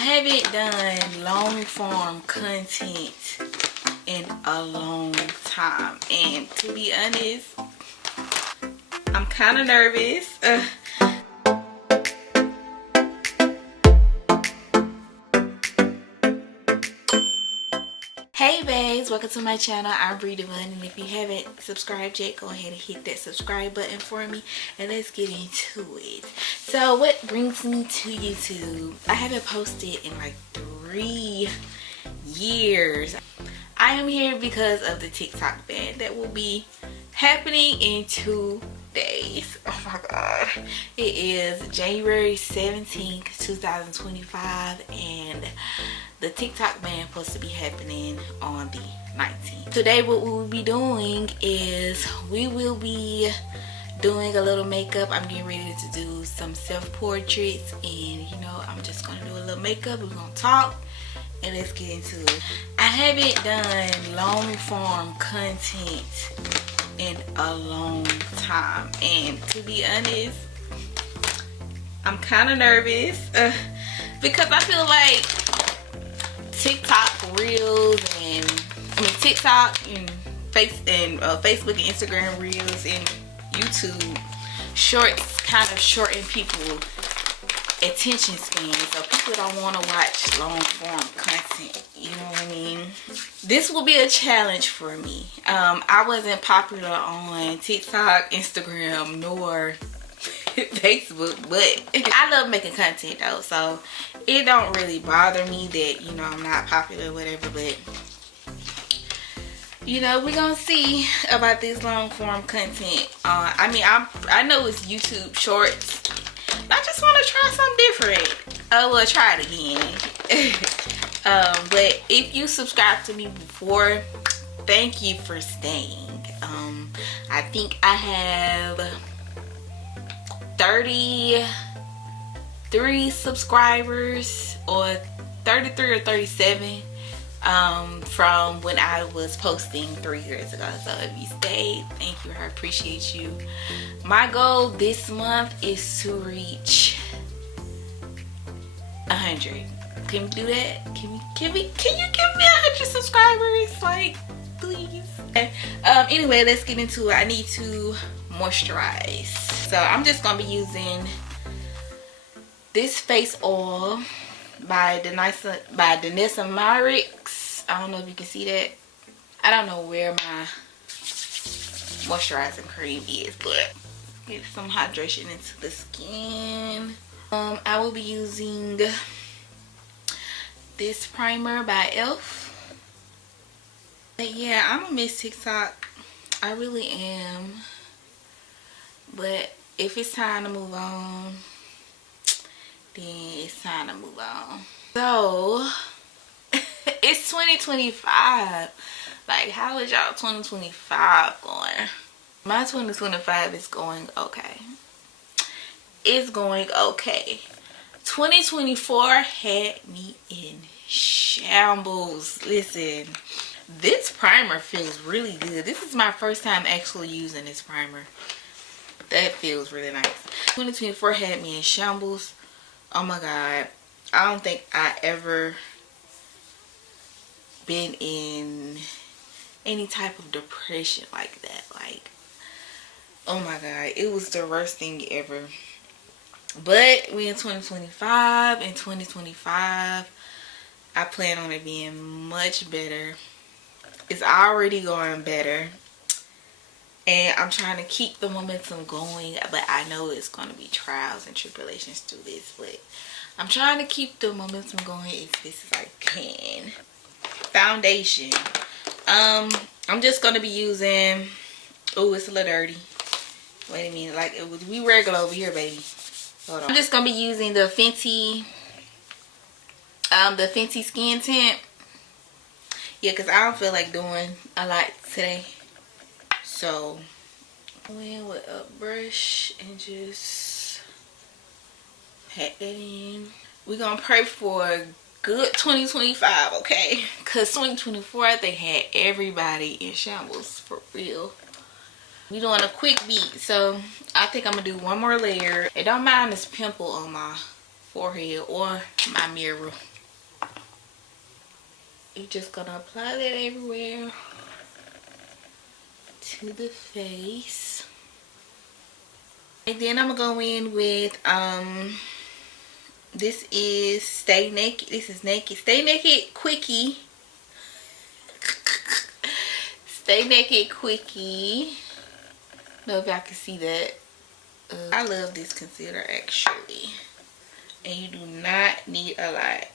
haven't done long form content in a long time, and to be honest, I'm kind of nervous. Hey babes, welcome to my channel. I'm Grwm, and if you haven't subscribed yet, go ahead and hit that subscribe button for me, and let's get into it. So what brings me to YouTube? I haven't posted in like 3 years. I am here because of the TikTok ban that will be happening in 2 days. Oh my god. It is January 17th, 2025, and the TikTok ban supposed to be happening on the 19th. Today what we will be doing is we will be doing a little makeup. I'm getting ready to do some self-portraits, and you know, I'm just gonna do a little makeup. We're gonna talk and let's get into it. I haven't done long form content in a long time, and to be honest, I'm kind of nervous because I feel like TikTok reels and TikTok and Facebook and Instagram reels and YouTube shorts kind of shorten people's attention span, so people don't want to watch long form content, you know what I mean? This will be a challenge for me. I wasn't popular on TikTok, Instagram, nor Facebook, but I love making content though, so it don't really bother me that, you know, I'm not popular or whatever. But you know, we're gonna see about this long form content. I mean, I know it's YouTube shorts. I just want to try something different. Well, try it again. But if you subscribed to me before, thank you for staying. I think I have 33 subscribers, or 33 or 37 from when I was posting 3 years ago. So if you stayed, thank you. I appreciate you. My goal this month is to reach 100. Can we do that? Can you give me 100 subscribers? Like, please. Anyway, let's get into it. I need to moisturize. So I'm just gonna be using this face oil by Danessa Myricks. I don't know if you can see that. I don't know where my moisturizing cream is, but get some hydration into the skin. I will be using this primer by e.l.f. But yeah, I'm gonna miss TikTok. I really am. But if it's time to move on, then it's time to move on. So it's 2025. Like, how is y'all 2025 going? My 2025 is going okay. It's going okay. 2024 had me in shambles. Listen, this primer feels really good. This is my first time actually using this primer. That feels really nice. 2024 had me in shambles. Oh my god. I don't think I ever been in any type of depression like that. Like, oh my god, it was the worst thing ever. But we in 2025. In 2025, I plan on it being much better. It's already going better, and I'm trying to keep the momentum going. But I know it's going to be trials and tribulations through this, but I'm trying to keep the momentum going as best as I can. Foundation. I'm just going to be using, oh, it's a little dirty. Wait a minute, like, we regular over here, baby. Hold on. I'm just going to be using the Fenty skin tint. Yeah, because I don't feel like doing a lot today. So, I went in with a brush and just pat that in. We're going to pray for a good 2025, okay? Because 2024, I think, had everybody in shambles, for real. We're doing a quick beat, so I think I'm going to do one more layer. It don't mind this pimple on my forehead or my mirror. You're just gonna apply that everywhere to the face. And then I'm gonna go in with this is Stay Naked. This is Naked. Stay Naked Quickie. Stay Naked Quickie. Know if y'all can see that. I love this concealer actually. And you do not need a lot.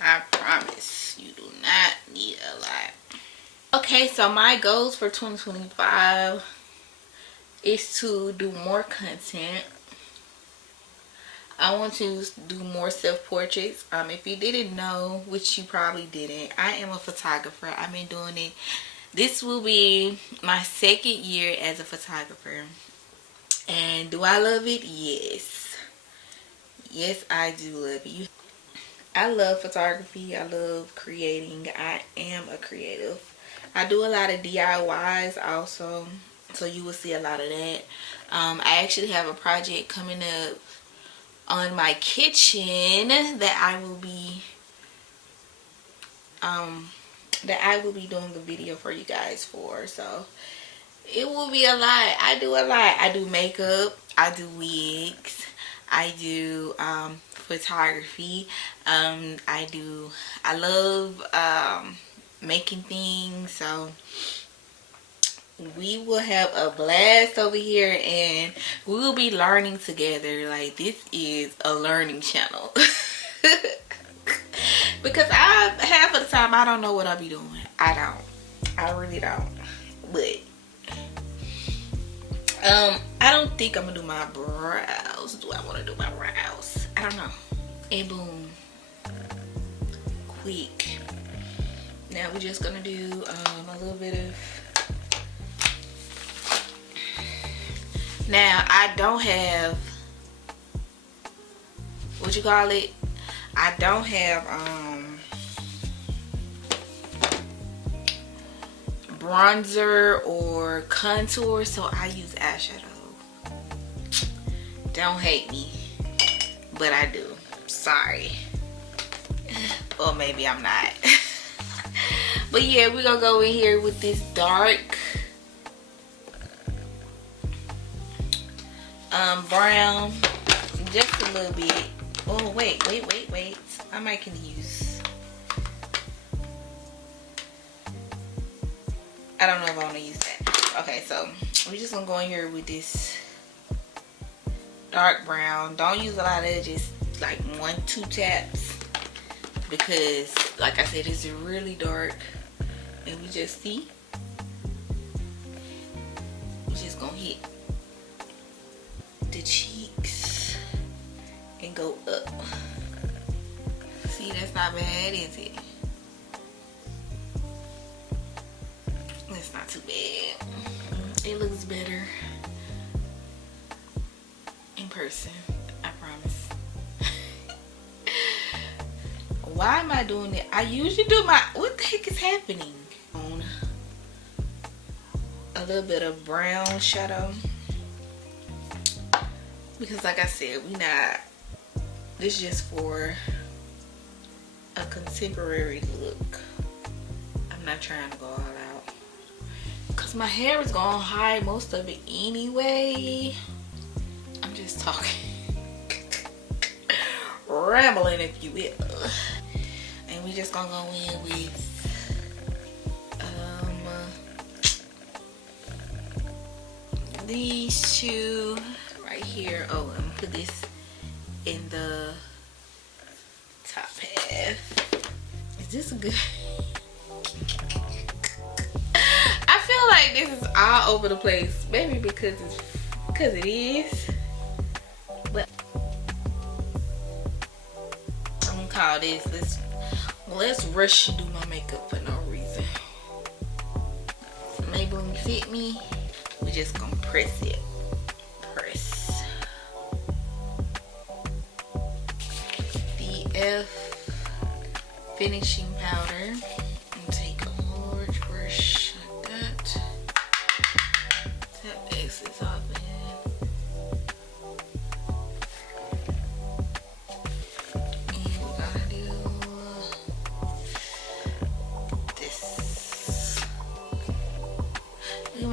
I promise you do not need a lot. Okay, so my goals for 2025 is to do more content. I want to do more self-portraits. If you didn't know, which you probably didn't, I am a photographer. I've been doing it. This will be my 2nd year as a photographer. And do I love it? Yes. Yes, I do love it. I love photography. I love creating. I am a creative. I do a lot of DIYs also, so you will see a lot of that. I actually have a project coming up on my kitchen that I will be doing a video for you guys for. So it will be a lot. I do a lot. I do makeup. I do wigs. I do photography. I love making things. So we will have a blast over here and we will be learning together. Like, this is a learning channel. Because half of the time I don't know what I be doing. I really don't. But I don't think I'm gonna do my brows. Do I want to do my brows? I don't know. And boom, quick. Now we're just gonna do a little bit of. Now I don't have, what you call it? I don't have bronzer or contour, so I use eyeshadow. Don't hate me, but I do. Sorry. Or maybe I'm not. But yeah, we're gonna go in here with this dark brown, just a little bit. Oh wait, I might can use, I don't know if I want to use that. Okay, so we're just gonna go in here with this dark brown. Don't use a lot of it, just like 1-2 taps, because like I said, it's really dark. And we just see, we're just gonna hit the cheeks and go up. See, that's not bad, is it? It's not too bad. It looks better in person, I promise. Why am I doing it? I usually do my, what the heck is happening? A little bit of brown shadow, because like I said, this is just for a contemporary look. I'm not trying to go all out because my hair is gonna hide most of it anyway. I'm just talking, rambling if you will. And we just gonna go in with these two right here. Oh, I'm gonna put this in the top half. Is this good? I feel like this is all over the place, maybe because it is. But I'm gonna call this. Let's rush to do my makeup for no reason. So Maybelline Fit Me. We're just gonna press it. Press. The finishing powder. And take a large brush like that. Tap the excess off it.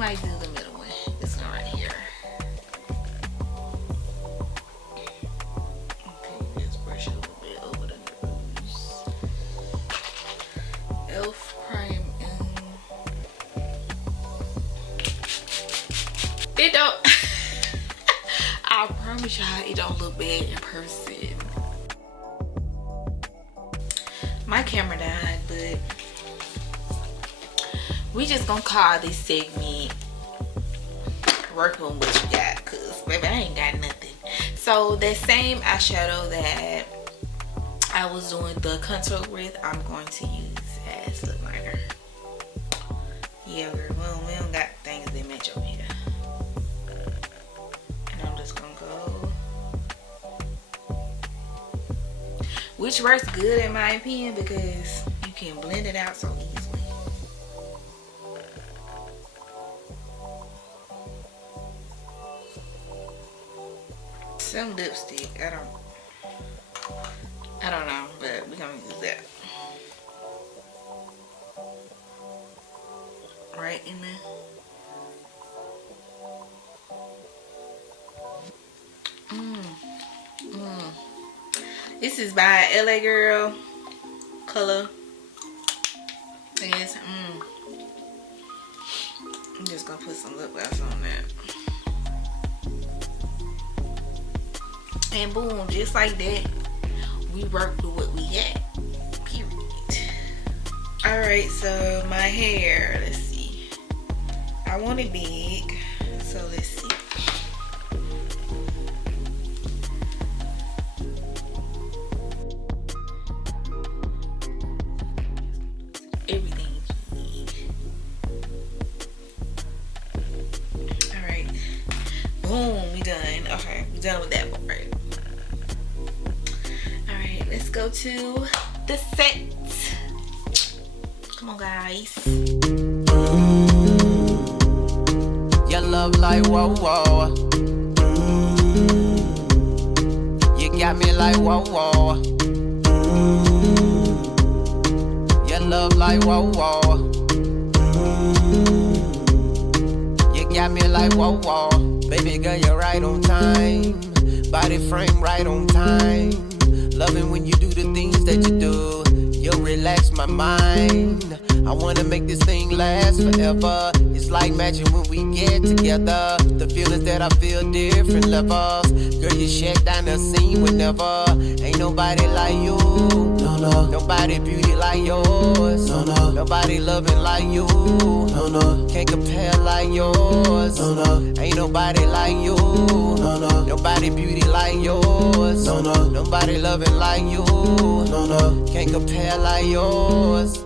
might do the middle one. This one right here. Okay, just brush a little bit over the nose. Elf Crime It don't. I promise y'all, it don't look bad in person. My camera died, but we just gonna call this segment working with what you got, cause baby, I ain't got nothing. So that same eyeshadow that I was doing the contour with, I'm going to use as lip liner. Yeah, girl, we don't got things that match over here. And I'm just gonna go, which works good in my opinion because you can blend it out so easily. Some lipstick, I don't know, but we're gonna use that right in there. This is by LA Girl color. Yes, I'm just gonna put some lip gloss on that. And boom, just like that, we worked with what we had. Period. Alright, so my hair, let's see. I want it big, so let's see. Everything you need. Alright. Boom, we done. Okay, we done with that part. Alright, let's go to the set. Come on, guys. Your love like whoa whoa. You got me like whoa whoa. Your love like whoa whoa. You got me like whoa whoa. Baby girl, you're right on time. Body frame right on time. Loving when you do the things that you do. You'll relax my mind. I wanna make this thing last forever. It's like magic when we get together. The feelings that I feel, different levels. Girl, you shut down the scene whenever. Ain't nobody like you. No, no. Nobody beauty like yours. No, no. Nobody loving like you. No, no. Can't compare like yours. No, no. Ain't nobody like you. No, no. Nobody beauty like yours. No, no. Nobody loving like you. No, no. Can't compare like yours.